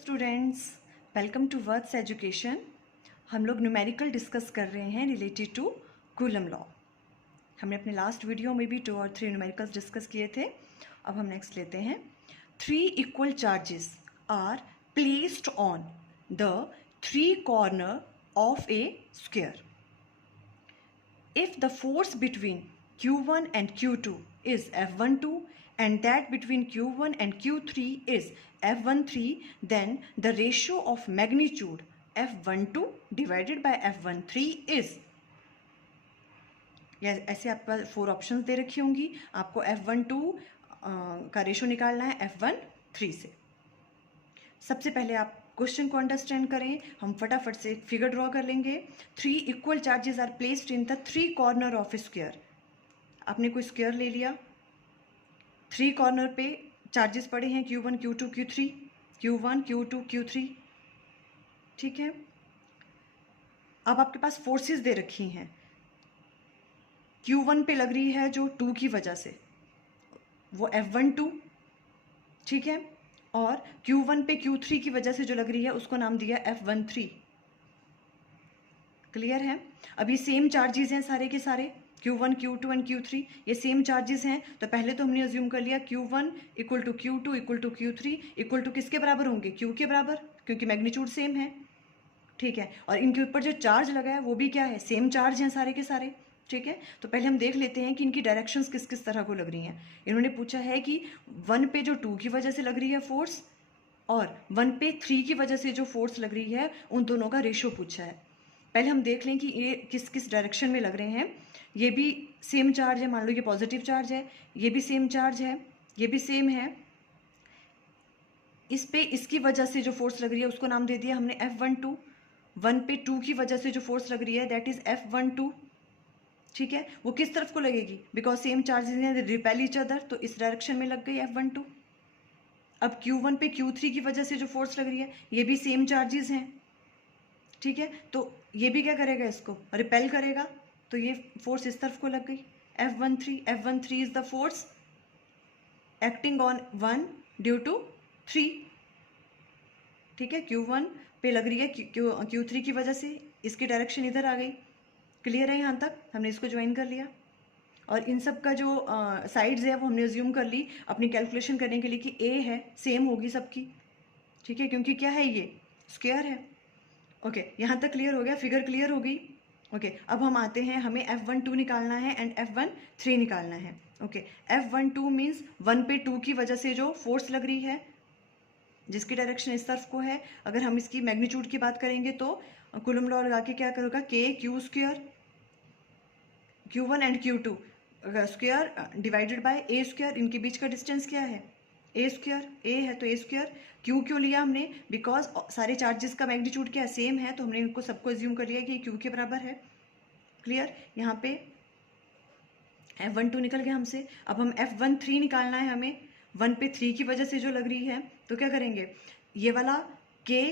Students, welcome to Words Education. हम लोग numerical discuss कर रहे हैं रिलेटेड टू कूलम लॉ। हमने अपने लास्ट वीडियो में भी 2 और 3 न्यूमेरिकल्स डिस्कस किए थे। अब हम नेक्स्ट लेते हैं। 3 equal charges are placed on the 3 corner of a square. If the force between Q1 and Q2 is F12 and that between Q1 and Q3 is F13, then the ratio of magnitude F12 divided by F13 is, या ऐसे आपका 4 options दे रखी होंगी। आपको F12 का ratio निकालना है F13 से। सबसे पहले आप क्वेश्चन को अंडरस्टैंड करें। हम फटाफट से एक फिगर ड्रॉ कर लेंगे। 3 equal charges are placed in the 3 corner of square. आपने कोई स्क्वायर ले लिया, 3 कॉर्नर पे चार्जेस पड़े हैं Q1, Q2, Q3, Q1, Q2, Q3, ठीक है। अब आपके पास फोर्सेस दे रखी हैं। Q1 पे लग रही है जो 2 की वजह से, वो F12, ठीक है। और Q1 पे Q3 की वजह से जो लग रही है उसको नाम दिया F13। क्लियर है। अब ये सेम चार्जेस हैं सारे के सारे, Q1, Q2 एंड Q3 ये सेम चार्जेस हैं। तो पहले तो हमने अज्यूम कर लिया Q1 equal to Q2 equal to Q3 equal to किसके बराबर होंगे, Q के बराबर, क्योंकि मैग्नीट्यूड सेम है, ठीक है। और इनके ऊपर जो चार्ज लगा है वो भी क्या है, सेम चार्ज हैं सारे के सारे, ठीक है। तो पहले हम देख लेते हैं कि इनकी डायरेक्शंस किस किस तरह को लग रही हैं। इन्होंने पूछा है कि 1 पे जो 2 की वजह से लग रही है फोर्स और 1 पे 3 की वजह से जो फोर्स लग रही है, उन दोनों का रेशो पूछा है। पहले हम देख लें कि ये किस किस डायरेक्शन में लग रहे हैं। ये भी सेम चार्ज है, मान लो ये पॉजिटिव चार्ज है, ये भी सेम चार्ज है, ये भी सेम है। इस पे इसकी वजह से जो फोर्स लग रही है उसको नाम दे दिया हमने F12। 1 पे 2 की वजह से जो फोर्स लग रही है दैट इज F12, ठीक है। वो किस तरफ को लगेगी, बिकॉज सेम चार्जेस हैं, रिपेल ईच अदर, तो इस डायरेक्शन में लग गई F12। अब Q1 पे Q3 की वजह से जो फोर्स लग रही है ये भी सेम चार्जेस हैं, ठीक है। तो ये भी क्या करेगा, इसको रिपेल करेगा, तो ये फोर्स इस तरफ को लग गई F13। F13 is the force acting on 1 due to 3, ठीक है। Q1 पे लग रही है Q3 की वजह से, इसकी डायरेक्शन इधर आ गई। क्लियर है, यहाँ तक हमने इसको ज्वाइन कर लिया। और इन सब का जो साइड्स है वो हमने अज्यूम कर ली अपनी कैलकुलेशन करने के लिए कि A है, सेम होगी सबकी, ठीक है, क्योंकि क्या है, ये स्क्वायर है। ओके, यहाँ तक क्लियर हो गया, फिगर क्लियर हो गई। ओके, अब हम आते हैं, हमें F12 निकालना है एंड F13 निकालना है। ओके, F12 मीन्स 1 पे 2 की वजह से जो फोर्स लग रही है जिसकी डायरेक्शन इस तरफ को है। अगर हम इसकी मैग्नीट्यूड की बात करेंगे तो कूलम लॉ लगा के क्या करोगा, KQ square, Q1 and Q2 square divided by A square. इनके बीच का डिस्टेंस क्या है, A स्क्वायर, A है तो A स्क्वायर। Q क्यों लिया हमने, बिकॉज सारे चार्जेस का मैग्नीट्यूड क्या है, सेम है, तो हमने इनको सबको अज्यूम कर लिया कि Q के बराबर है। क्लियर, यहाँ पे F12 निकल गया हमसे। अब हम F13 निकालना है हमें। 1 पे 3 की वजह से जो लग रही है, तो क्या करेंगे, ये वाला K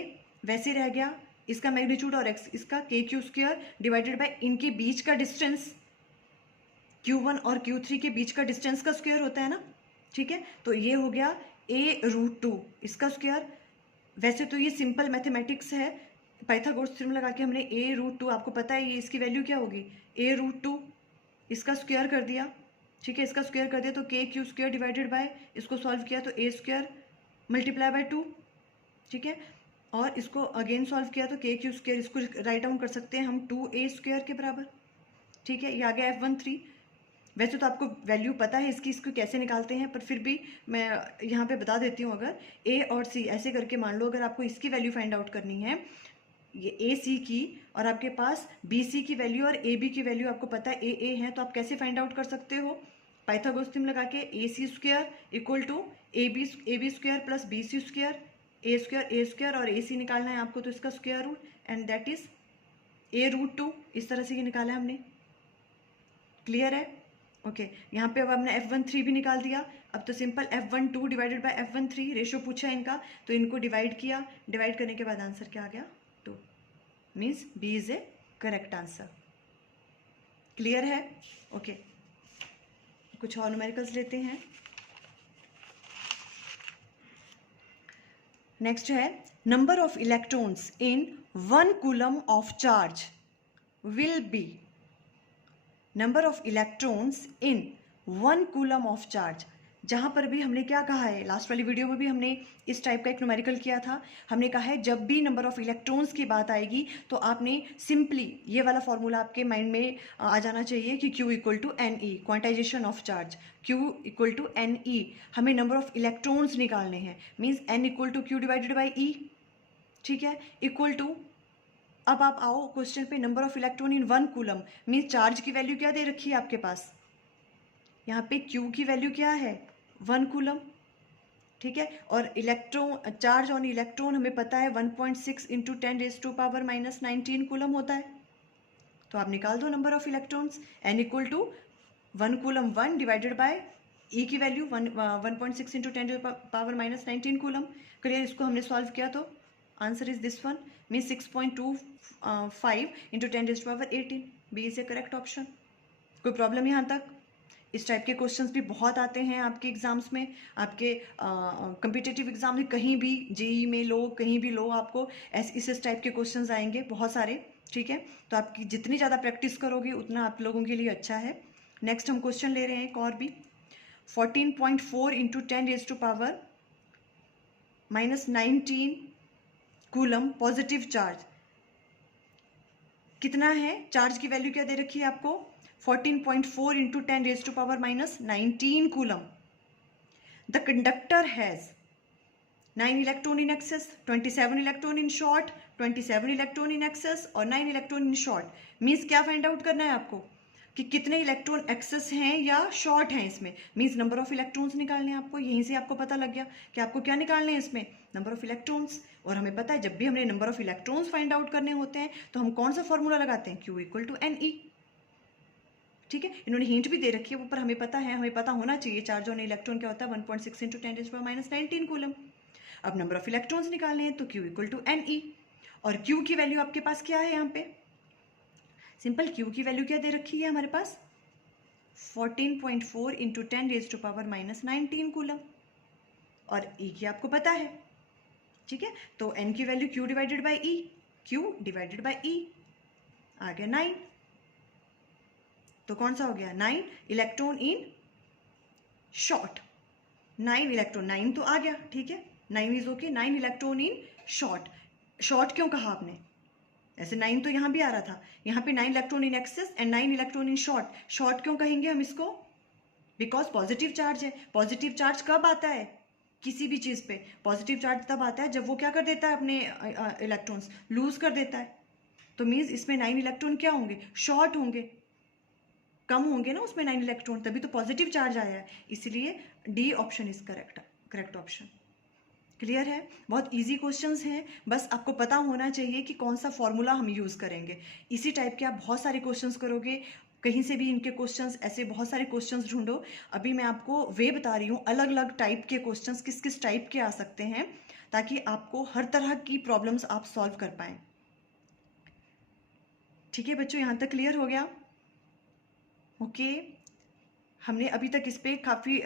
वैसे रह गया, इसका मैग्नीट्यूड और X इसका KQ स्क्वायर डिवाइडेड बाय इनके बीच का डिस्टेंस, Q1 और Q3 के बीच का डिस्टेंस का स्क्वायर होता है ना, ठीक है। तो ये हो गया A√2 इसका स्क्वायर। वैसे तो ये सिंपल मैथमेटिक्स है, पाइथागोरस थ्योरम लगा के हमने A√2, आपको पता है ये इसकी वैल्यू क्या होगी, A√2 इसका स्क्वायर कर दिया, ठीक है। इसका स्क्वायर कर दिया तो KQ स्क्वायर डिवाइडेड बाय, इसको सॉल्व किया तो A स्क्वायर मल्टीप्लाई बाय 2, ठीक है। और इसको अगेन सॉल्व किया तो KQ स्क्वायर, इसको राइट डाउन कर सकते हैं हम 2A स्क्वायर के बराबर, ठीक है। ये आ गया F13। वैसे तो आपको वैल्यू पता है इसकी, इसको कैसे निकालते हैं, पर फिर भी मैं यहाँ पे बता देती हूँ। अगर A और C ऐसे करके मान लो, अगर आपको इसकी वैल्यू फाइंड आउट करनी है, ये AC की, और आपके पास BC की वैल्यू और AB की वैल्यू आपको पता है AA है, तो आप कैसे फाइंड आउट कर सकते हो, पाइथागोरस थ्योरम लगा के AC square equal to AB square plus BC square, A square और AC निकालना है आपको, तो इसका square root and that is A√2। इस तरह से ये निकाला है हमने। क्लियर है, ओके। यहाँ पे अब हमने F13 भी निकाल दिया। अब तो simple F12 divided by F13 ratio पूछा है इनका, तो इनको डिवाइड किया, डिवाइड करने के बाद आंसर क्या आ गया, 2, means B is a correct answer. Clear है, ओके। कुछ और न्यूमेरिकल्स लेते हैं। नेक्स्ट है number of electrons in 1 coulomb of charge will be, number of electrons in 1 coulomb of charge. जहाँ पर भी हमने क्या कहा है, लास्ट वाली वीडियो में भी हमने इस टाइप का एक न्यूमेरिकल किया था। हमने कहा है जब भी नंबर ऑफ इलेक्ट्रॉन्स की बात आएगी तो आपने सिंपली ये वाला फॉर्मूला आपके माइंड में आ जाना चाहिए कि Q equal to N E, quantization of charge, Q equal to N E. हमें नंबर ऑफ इलेक्ट्रॉन्स निकालने हैं, means N equal to Q divided by E, ठीक है, इक्वल टू। अब आप आओ क्वेश्चन पे, number of electron in 1 coulomb, means charge की वैल्यू क्या दे रखी है आपके पास, यहाँ पे Q की वैल्यू क्या है 1 कूलम, ठीक है। और इलेक्ट्रॉन, चार्ज ऑन इलेक्ट्रॉन हमें पता है 1.6 इंटू 10⁻⁻⁹ कूलम होता है। तो आप निकाल दो number of electrons, N equal to 1 coulomb 1 divided by E की वैल्यू 1.6 इंटू 10⁻⁻⁹ कूलम। क्लियर, इसको हमने सॉल्व किया तो answer is this one, mean 6.25 into 10⁻18। B is a correct option. कोई प्रॉब्लम यहाँ तक? इस टाइप के क्वेश्चंस भी बहुत आते हैं आपके एग्जाम्स में, आपके कम्पिटिटिव एग्जाम में, कहीं भी जेई में लो, कहीं भी लो, आपको इस टाइप के क्वेश्चंस आएंगे बहुत सारे, ठीक है। तो आपकी जितनी ज़्यादा प्रैक्टिस करोगे उतना आप लोगों के लिए अच्छा है। नेक्स्ट हम क्वेश्चन ले रहे हैं एक और भी, 14.4 इंटू 10⁻⁻⁹ कूलम पॉजिटिव चार्ज कितना है, चार्ज की वैल्यू क्या दे रखी है आपको 14.4 into 10⁻⁻⁹ coulomb. The conductor has 9 electron in excess, 27 electron in short, 27 electron in excess और 9 इलेक्ट्रॉन इन शॉर्ट। मीन्स क्या फाइंड आउट करना है आपको कि कितने इलेक्ट्रॉन एक्सेस हैं या शॉर्ट हैं इसमें, मीन्स नंबर ऑफ इलेक्ट्रॉन्स निकालने हैं आपको। यहीं से आपको पता लग गया कि आपको क्या निकालने हैं इसमें, नंबर ऑफ इलेक्ट्रॉन्स। और हमें पता है जब भी हमने number of electrons find out करने होते हैं तो हम कौन सा फॉर्मूला लगाते हैं, Q equal to N E, ठीक है। इन्होंने हिंट भी दे रखी है, वो पर हमें पता है, हमें पता होना चाहिए चार्ज ऑन इलेक्ट्रॉन क्या होता है 1.6 इंटू 10⁻⁻⁹ कूलम। अब नंबर ऑफ इलेक्ट्रॉन्स निकालने हैं तो Q equal to N E, और Q की वैल्यू आपके पास क्या है यहाँ पे, सिंपल Q की वैल्यू क्या दे रखी है हमारे पास 14.4 इंटू 10⁻⁻⁹ कूलम, और E की आपको पता है, ठीक है। तो N की value Q divided by E, Q divided by E आ गया 9। तो कौन सा हो गया 9 इलेक्ट्रॉन इन शॉर्ट, 9 इलेक्ट्रॉन, 9 तो आ गया, ठीक है, 9 is okay, 9 electron in short. Short क्यों कहा आपने, ऐसे 9 तो यहाँ भी आ रहा था, यहाँ पे 9 electron in excess and 9 electron in short. Short क्यों कहेंगे हम इसको, बिकॉज पॉजिटिव चार्ज है। पॉजिटिव चार्ज कब आता है किसी भी चीज़ पे, पॉजिटिव चार्ज तब आता है जब वो क्या कर देता है, अपने इलेक्ट्रॉन्स लूज कर देता है। तो मीन्स इसमें 9 इलेक्ट्रॉन क्या होंगे, शॉर्ट होंगे, कम होंगे ना उसमें 9 इलेक्ट्रॉन, तभी तो पॉजिटिव चार्ज आया है। इसलिए D option is correct option. Clear है, बहुत इजी क्वेश्चंस हैं, बस आपको पता होना चाहिए कि कौन सा फॉर्मूला हम यूज़ करेंगे। इसी टाइप के आप बहुत सारे क्वेश्चंस करोगे, कहीं से भी इनके क्वेश्चंस, ऐसे बहुत सारे क्वेश्चंस ढूंढो। अभी मैं आपको वे बता रही हूँ अलग अलग टाइप के क्वेश्चंस किस किस टाइप के आ सकते हैं, ताकि आपको हर तरह की प्रॉब्लम्स आप सॉल्व कर पाएँ। ठीक है बच्चों, यहाँ तक क्लियर हो गया? ओके, हमने अभी तक इस पर काफ़ी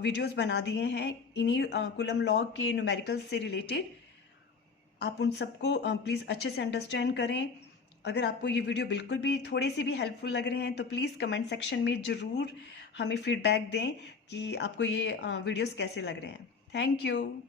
वीडियोस बना दिए हैं इन्हीं कूलम लॉ के न्यूमेरिकल्स से रिलेटेड। आप उन सबको प्लीज़ अच्छे से अंडरस्टैंड करें। अगर आपको ये वीडियो बिल्कुल भी थोड़े से भी हेल्पफुल लग रहे हैं तो प्लीज़ कमेंट सेक्शन में ज़रूर हमें फीडबैक दें कि आपको ये वीडियोस कैसे लग रहे हैं। Thank you.